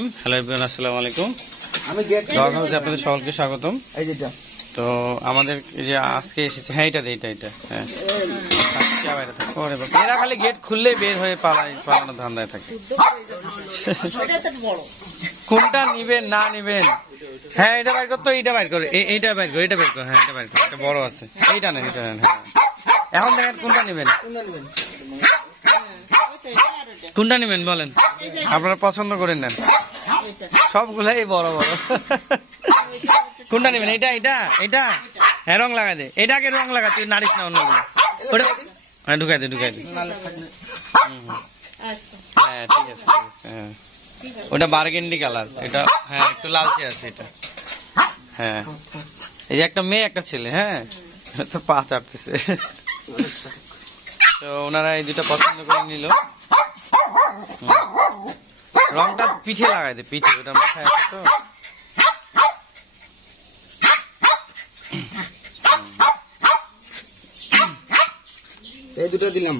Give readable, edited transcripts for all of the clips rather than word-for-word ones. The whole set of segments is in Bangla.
রহিম। হ্যালো এভরিওয়ান, আসসালামু আলাইকুম। ব্লগ হাউসে আপনাদের সকলকে স্বাগতম। তো আমাদের যে আজকে এসেছে, হ্যাঁ এটা হ্যাঁ এরা খালি গেট খুললেই বের হয়ে পালানোর ধান্দায় থাকে। কোনটা নিবেন না নিবেন? হ্যাঁ এটা বাইর করতো, এইটা বাইর করো, এইটা বাইর করো, এটা বাইর করো, হ্যাঁ এটা বাইর করো, এটা বড় আছে, এইটা নেন, এটা নেন। হ্যাঁ এখন দেখেন কোনটা নিবেন, কোনটা নিবেন বলেন, আপনারা পছন্দ করে নেন। সবগুলাই বড় বড়। কোনটা নেবেন? এটা এটা এটা হ্যাঁ রং লাগা দে, এটাকে রং লাগা, তুই নাড়িস না অন্যগুলো। ওটা হ্যাঁ ঢুকাই দে। হ্যাঁ ঠিক আছে হ্যাঁ ওটা বার্গেন্ডি কালার, এটা হ্যাঁ একটু লালচে আছে এটা। হ্যাঁ এই যে একটা মেয়ে একটা ছেলে, হ্যাঁ তো পা চাটতেছে। তো ওনারা এই দুটা পছন্দ করে নিল। রংটা পিঠে লাগাই দে, পিঠে ওটা মাথায় আছে তো। এই দুটো দিলাম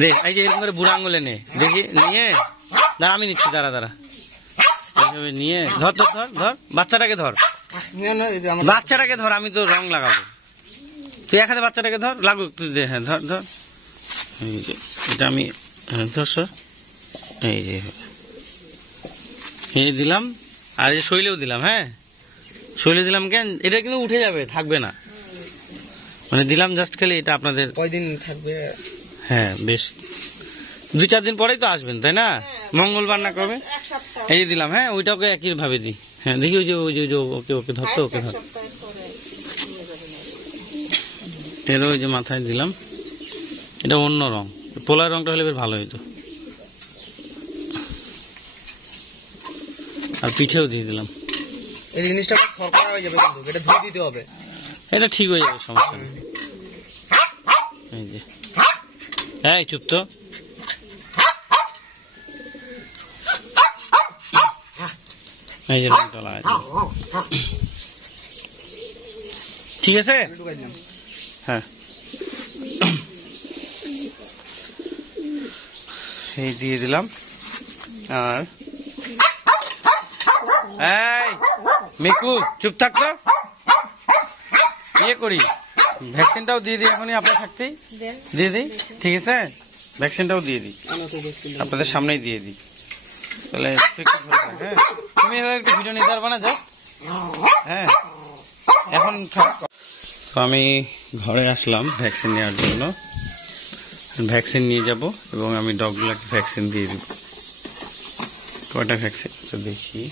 দে, এই যে এরকম করে বুড়া আঙুলে নে, দেখি নিয়ে দাঁড়া, আমি নিচ্ছি, দাঁড়া এইভাবে নিয়ে ধর, বাচ্চাটাকে ধর, আমি তো রং লাগাবো, তুই এক হাতে বাচ্চাটাকে ধর, লাগুক তুই দে, হ্যাঁ ধর। এই যে এটা আমি ধর, এই যে এই দিলাম, আর এই শৈলেও দিলাম। হ্যাঁ শৈলে দিলাম কেন, এটা কিন্তু উঠে যাবে, থাকবে না, মানে দিলাম জাস্ট খালি। এটা আপনাদের কয়দিন থাকবে? হ্যাঁ বেশ 2-4 দিন পরেই তো আসবেন, তাই না? মঙ্গলবার না কবে? এই যে দিলাম, হ্যাঁ ওইটাকে একই ভাবে দিই। হ্যাঁ দেখি ওই যে ওকে ধরতো, ওকে ধর, এর ওই যে মাথায় দিলাম। এটা অন্য রং, পোলার রংটা হলে বেশ ভালো হইতো। আর পিঠেও দিয়ে দিলাম। এই জিনিসটা খড়খড়া হয়ে যাবে, কিন্তু এটা ধুয়ে দিতে হবে। এটা ঠিক হয়ে যাবে, সমস্যা নেই। এই যে এই চুপ তো, এই যে রংটা লাগাই দিলাম, ঠিক আছে? হ্যাঁ এই দিয়ে দিলাম। আর এই মিকু চুপ থাকতো, ইয়ে করি, ভ্যাকসিনটাও দিয়ে দিই এখনই, আপনার থাকতেই দিয়ে দিই, ঠিক আছে? ভ্যাকসিনটাও দিয়ে দিই, আপনাদের সামনেই দিয়ে দিই। তাহলে হ্যাঁ তুমি এভাবে একটু ভিডিও নিতে পারবা না জাস্ট? হ্যাঁ এখন তো আমি ঘরে আসলাম ভ্যাকসিন নেওয়ার জন্য, ভ্যাকসিন নিয়ে যাব এবং আমি ডগগুলোকে ভ্যাকসিন দিয়ে দিব। কয়টা ভ্যাকসিন আছে দেখি,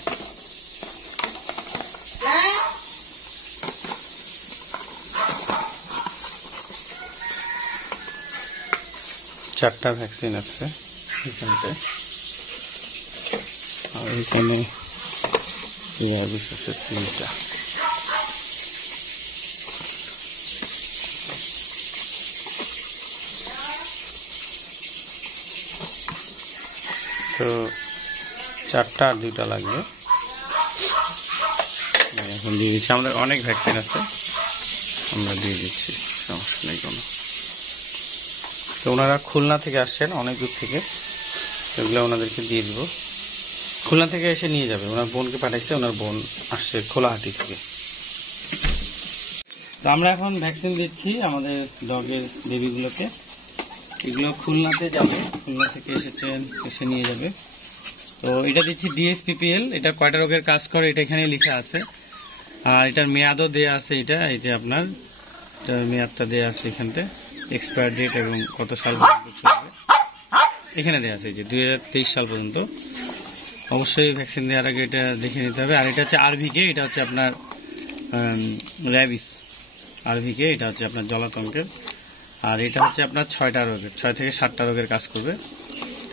চারটা ভ্যাকসিন আছে এখানটায়, আর এখানে র্যাবিস আছে 3টা। তো 4টা আর 2টা লাগবে, এখন দিয়ে দিচ্ছি। আমাদের অনেক ভ্যাকসিন আছে, আমরা দিয়ে দিচ্ছি, সমস্যা নেই কোনো। তো ওনারা খুলনা থেকে আসছেন, অনেক দূর থেকে, এগুলো ওনাদেরকে দিয়ে দিব। খুলনা থেকে এসে নিয়ে যাবে, ওনার বোনকে পাঠাইছে, ওনার বোন আসছে খোলাহাটি থেকে। তো আমরা এখন ভ্যাকসিন দিচ্ছি আমাদের ডগের বেবিগুলোকে। এগুলো খুলনাতে যাবে, খুলনা থেকে এসেছেন, এসে নিয়ে যাবে। তো এটা দিচ্ছি DSPPL, এটা কয়টা রোগের কাজ করে এটা এখানে লেখা আছে, আর এটার মেয়াদও দেয়া আছে। এটা আপনার মেয়াদটা দেয়া আছে এখানটা, এক্সপায়ার ডেট এবং কত সাল পর্যন্ত চলবে এখানে দেওয়া আছে, যে 2023 সাল পর্যন্ত। অবশ্যই ভ্যাকসিন দেওয়ার আগে এটা দেখে নিতে হবে। আর এটা হচ্ছে RVK, এটা হচ্ছে আপনার র্যাবিস। RVK এটা হচ্ছে আপনার জলাতঙ্কের, আর এটা হচ্ছে আপনার 6টা রোগের, 6 থেকে 7টা রোগের কাজ করবে।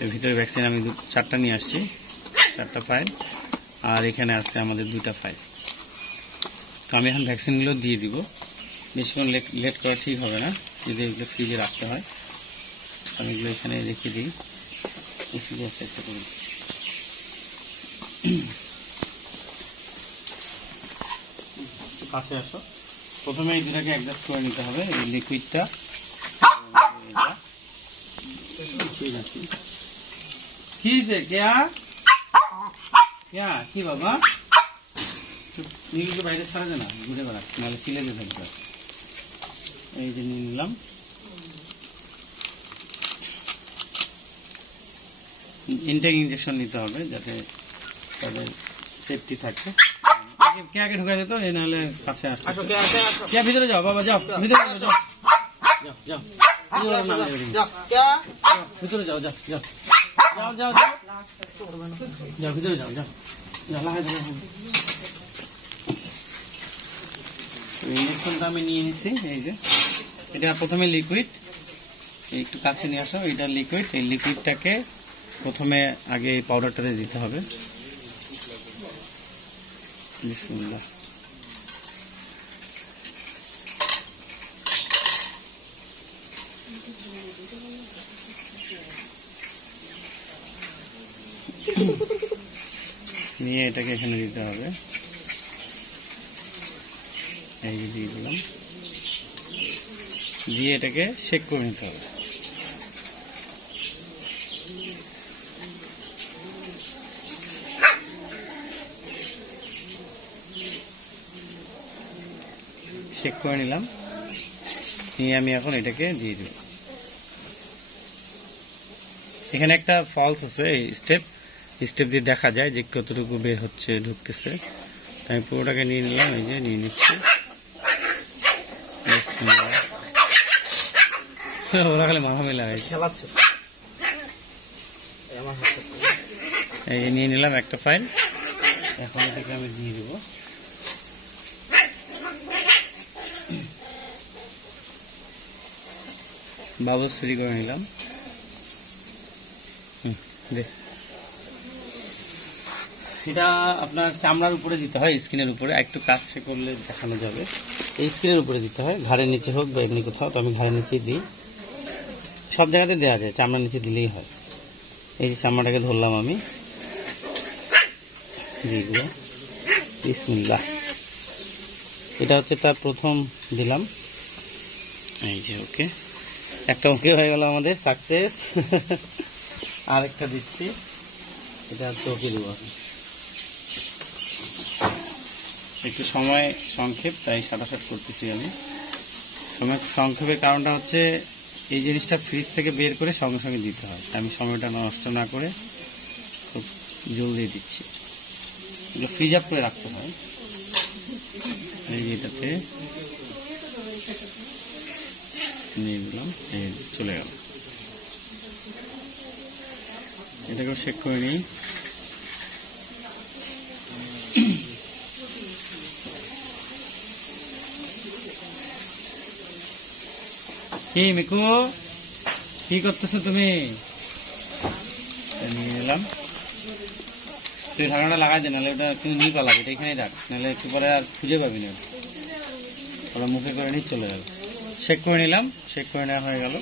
এর ভিতরে ভ্যাকসিন আমি 4টা নিয়ে আসছি, 4টা ফাইল, আর এখানে আছে আমাদের 2টা ফাইল। তো আমি এখন ভ্যাকসিনগুলো দিয়ে দিব, বেশিক্ষণ লেট করা ঠিক হবে না, যদি এগুলো ফ্রিজে রাখতে হয়। আমি এগুলো এখানে রেখে দিই, চেষ্টা করি। কাছে আসো, প্রথমে এই দুটাকে অ্যাডজাস্ট করে নিতে হবে, এই লিকুইডটা কি সে কেয়া কেয়া কি বাবা নীলকে বাইরে ছাড়া যায় না, ঘুরে বেড়া, নাহলে চিলে দিয়ে থাকবে। এই যে নিয়ে নিলাম। ইনটেক ইঞ্জেকশন নিতে হবে যাতে তাদের সেফটি থাকে। কেয়াকে ঢুকা যেত, এই নাহলে কাছে আসতে। কেয়া ভিতরে যাও বাবা, যাও ভিতরে যাও, যাও যাও যাও ভিতরে যাও, যাও যাও যাও যাও যাও যাও ভিতরে যাও, যাও ইঞ্জেকশনটা আমি নিয়ে এসেছি। এই যে এটা প্রথমে লিকুইড, একটু কাছে নিয়ে আসো, এটা লিকুইড। এই লিকুইডটাকে প্রথমে আগে এই পাউডারটাতে দিতে হবে। বিসমিল্লাহ। নিয়ে এটাকে এখানে দিতে হবে। এই যে দিয়ে দিলাম, দিয়ে এটাকে শেক করে নিতে হবে। শেক করে নিলাম, নিয়ে আমি এখন এটাকে দিয়ে দেব। এখানে একটা ফলস আছে, এই স্টেপ দিয়ে দেখা যায় যে কতটুকু বের হচ্ছে, ঢুকতেছে। আমি পুরোটাকে নিয়ে নিলাম, এই যে নিয়ে নিচ্ছি। ওরা খালি মাথা মেলা হয়েছে, এই নিয়ে নিলাম একটা ফাইল। এখন এটাকে আমি দিয়ে দেবো। বাবুস ফ্রি করে নিলাম। এটা আপনার চামড়ার উপরে দিতে হয়, স্কিনের উপরে। একটু কাছে করলে দেখানো যাবে। এই স্কিনের উপরে দিতে হয়, ঘাড়ের নিচে হোক বা এমনি কোথাও। তো আমি ঘাড়ের নিচেই দিই, সব জায়গাতে দেওয়া যায়, চামড়ার নিচে দিলেই হয়। এই যে চামড়াটাকে ধরলাম আমি, দিয়ে দিলাম। বিসমিল্লাহ। এটা হচ্ছে তার প্রথম দিলাম। এই যে ওকে, একটা ওকে হয়ে গেল আমাদের, সাকসেস। আরেকটা দিচ্ছি, এটা হচ্ছে ওকে দেব। একটু সময় সংক্ষেপ, তাই সাটাসাট করতেছি আমি। সময় সংক্ষেপের কারণটা হচ্ছে এই জিনিসটা ফ্রিজ থেকে বের করে সঙ্গে সঙ্গে দিতে হয়। আমি সময়টা নষ্ট না করে খুব জলদি দিচ্ছি। এগুলো ফ্রিজ আপ করে রাখতে হয়। এই এটাতে নিয়ে নিলাম, এই চলে গেল। এটাকেও চেক করে নিই। কি মিকু, কি করতেছো তুমি? নিয়ে নিলাম। তুই ঢাকনাটা লাগাই দে, নাহলে ওটা তুই নিয়ে পালাবি। এটা এখানেই রাখ, নাহলে একটু পরে আর খুঁজে পাবি না। ওরা মুখে করে নিয়ে চলে যাবে। চেক করে নিলাম, চেক করে নেওয়া হয়ে গেল।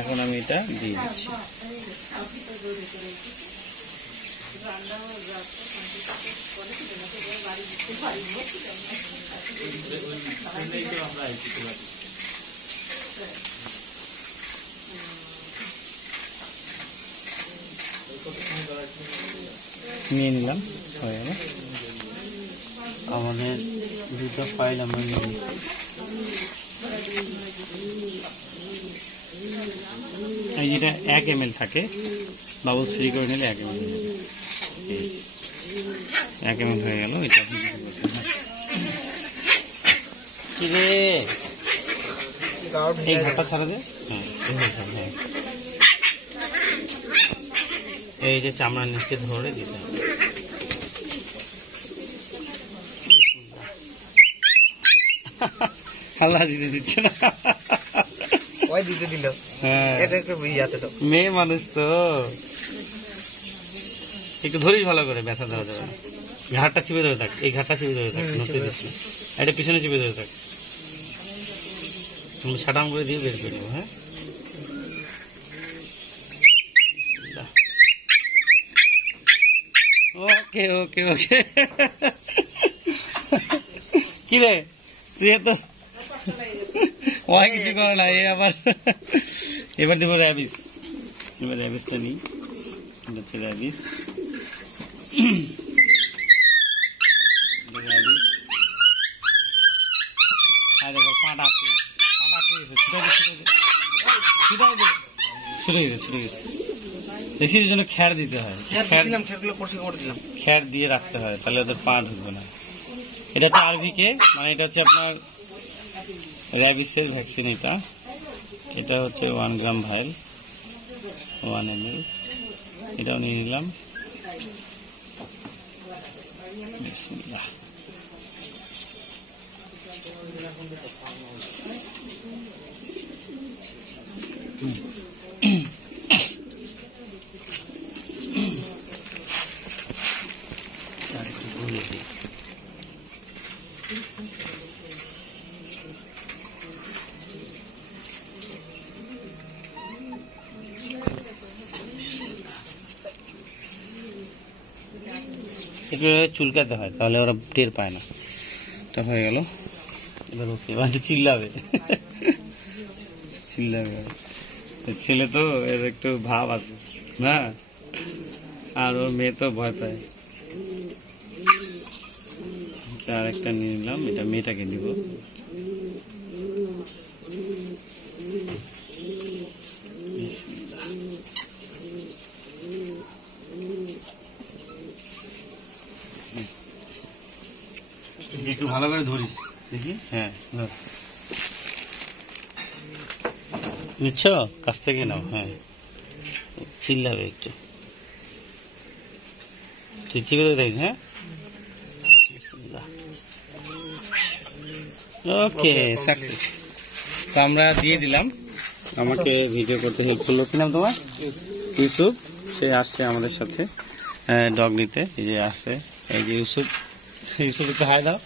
এখন আমি এটা দিয়ে দিচ্ছি। নিয়ে নিলাম, হয়ে গেল আমাদের দুটো ফাইল। আমরা নিয়ে নিচ্ছি। এই যেটা 1 ml থাকে, বাবুস ফ্রি করে নিলে 1 ml 1 ml হয়ে গেল। এটা কি রে, এই ঘাটটা ছাড়া দে। হ্যাঁ, এই যে চামড়ার নিচে ধরে দিতে হবে। আল্লাহ দিতে দিচ্ছে না, ওই দিতে দিল। এটা একটু ইয়াতে তো মেয়ে মানুষ তো, একটু ধরিস ভালো করে, ব্যথা দেওয়া যাবে না। ঘাটটা চিপে ধরে থাক, এই ঘাটটা চিপে ধরে থাক, নড়তে দিস না। এটা পিছনে চিপে ধরে থাক, সাটাম করে দিয়ে বের করে নেবো। হ্যাঁ, ওকে ওকে ওকে। কি রে তুই তো ওয়াই কিছু করে না। এবার দেবো র্যাবিস। এবার র্যাবিসটা নিই। এটা হচ্ছে র্যাবিস। দেখো পাটা ছুটে গেছে। দেখি এর জন্য খ্যার দিতে হয়, খেরগুলো পরিষ্কার করে দিলাম। খ্যার দিয়ে রাখতে হয়, তাহলে ওদের পা ঢুকবে না। এটা হচ্ছে আরভিকে, মানে এটা হচ্ছে আপনার র্যাবিসের ভ্যাকসিন। এটা হচ্ছে 1 গ্রাম ভাইল, 1 ml। এটাও নিয়ে নিলাম। বিসমিল্লাহ। একটু চুলকাতে হয়, তাহলে ওরা টের পায় না। এটা হয়ে গেল। এবার ওকে চিল্লাবে। ছেলে তো এর একটু ভাব আছে না, আর ওর মেয়ে তো ভয় পায়। আর একটা নিয়ে নিলাম, এটা মেয়েটাকে দিব। একটু ভালো করে ধরিস দেখি। হ্যাঁ, নিচ্ছ কাছ থেকে নাও। হ্যাঁ, চিল্লাবে একটু, তুই চিল্লাতে দেখিস। হ্যাঁ, ওকে, সাকসেস। তো আমরা দিয়ে দিলাম। আমাকে ভিডিও করতে হেল্প করলো, কি নাম তোমার? ইউসুফ। সে আসছে আমাদের সাথে ডগ নিতে। এই যে আসছে, এই যে ইউসুফ। ইউসুফ একটু হাই দাও।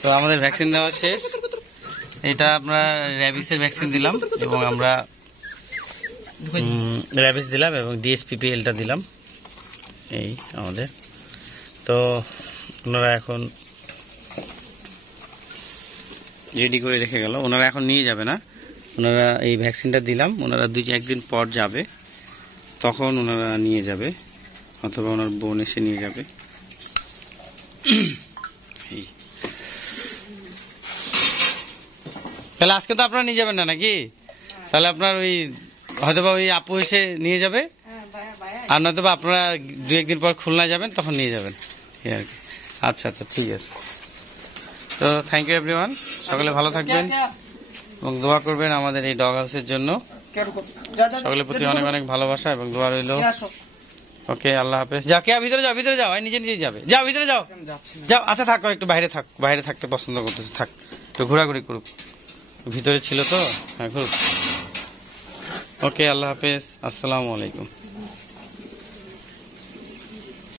তো আমাদের ভ্যাকসিন দেওয়া শেষ। এটা আমরা র্যাবিসের ভ্যাকসিন দিলাম, এবং আমরা র্যাবিস দিলাম এবং DSPPL-টা দিলাম। এই আমাদের তো ওনারা এখন রেডি করে রেখে গেল। ওনারা এখন নিয়ে যাবে না, ওনারা এই ভ্যাকসিনটা দিলাম, ওনারা 2-1 দিন পর যাবে, তখন ওনারা নিয়ে যাবে, অথবা ওনার বোন এসে নিয়ে যাবে। তাহলে আজকে তো আপনারা নিয়ে যাবেন না নাকি? তাহলে আপনার ওই হয়তোবা ওই আপু এসে নিয়ে যাবে, আর নয়তোবা আপনারা 2-1 দিন পর খুলনা যাবেন, তখন নিয়ে যাবেন এই আর কি। আচ্ছা, তো ঠিক আছে। তো থ্যাংক ইউ এভরিওয়ান, সকলে ভালো থাকবেন এবং দোয়া করবেন আমাদের এই ডগ হাউসের জন্য। সকলের প্রতি অনেক অনেক ভালোবাসা এবং দোয়া রইল। ওকে, আল্লাহ হাফেজ। যাও, কে ভিতরে যাও, ভিতরে যাও, নিজে নিজেই যাবে। যাও ভিতরে যাও, যাও। আচ্ছা থাকো, একটু বাইরে থাক, বাইরে থাকতে পছন্দ করতেছে, থাক, একটু ঘোরাঘুরি করুক। ভিতরে ছিল তো, হ্যাঁ ঘুরুক। ওকে, আল্লাহ হাফেজ, আসসালামু আলাইকুম।